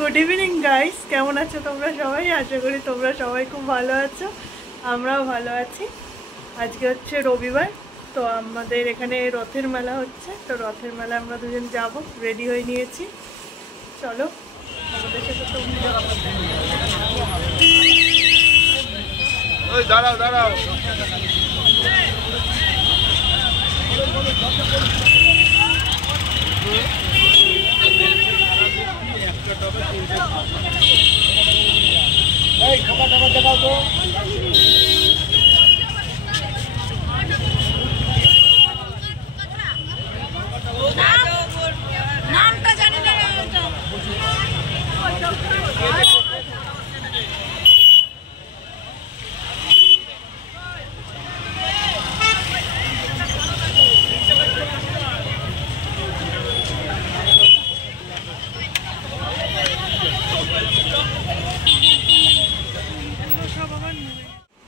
Good evening guys, কেমন আছো তোমরা সবাই? আশা করি তোমরা সবাই খুব ভালো আছো, আমরাও ভালো আছি। আজকে হচ্ছে রবিবার, তো আমাদের এখানে রথের মেলা হচ্ছে। তো রথের মেলা আমরা দুজন যাব, রেডি হয়ে নিয়েছি। চলো আমাদের সাথে তোমরা। দাঁড়াও দাঁড়াও, এই খাবার টাবার দেখাও তো। নামটা জানি না।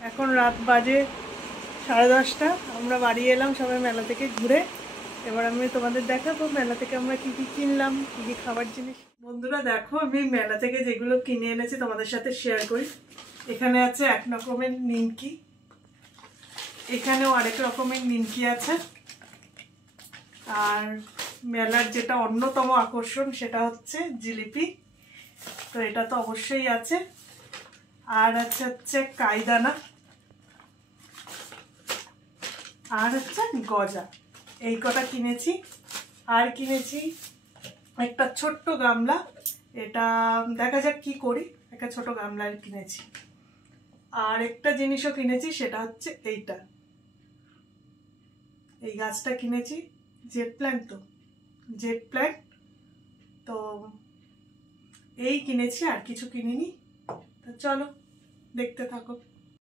এখন রাত বাজে 10:30। আমরা বাড়ি এলাম সবাই মেলা থেকে ঘুরে। এবার আমি তোমাদের দেখাবো মেলা থেকে আমরা কি কি কিনলাম, কি কি খাবার জিনিস। বন্ধুরা দেখো, আমি মেলা থেকে যেগুলো কিনে এনেছি তোমাদের সাথে শেয়ার করি। এখানে আছে এক রকমের নিমকি, এখানেও আরেক রকমের নিমকি আছে। আর মেলার যেটা অন্যতম আকর্ষণ সেটা হচ্ছে জিলিপি, তো এটা তো অবশ্যই আছে। আর আছে হচ্ছে কাইদানা, আর হচ্ছে গজা। এই কটা কিনেছি। আর কিনেছি একটা ছোট্ট গামলা, এটা দেখা যাক কি করি, একটা ছোট গামলা কিনেছি। আর একটা জিনিসও কিনেছি, সেটা হচ্ছে এইটা, এই গাছটা কিনেছি। জেট প্ল্যান্ট, তো জেট প্ল্যান্ট। তো এই কিনেছি, আর কিছু কিনিনি। তো চলো দেখতে থাকো।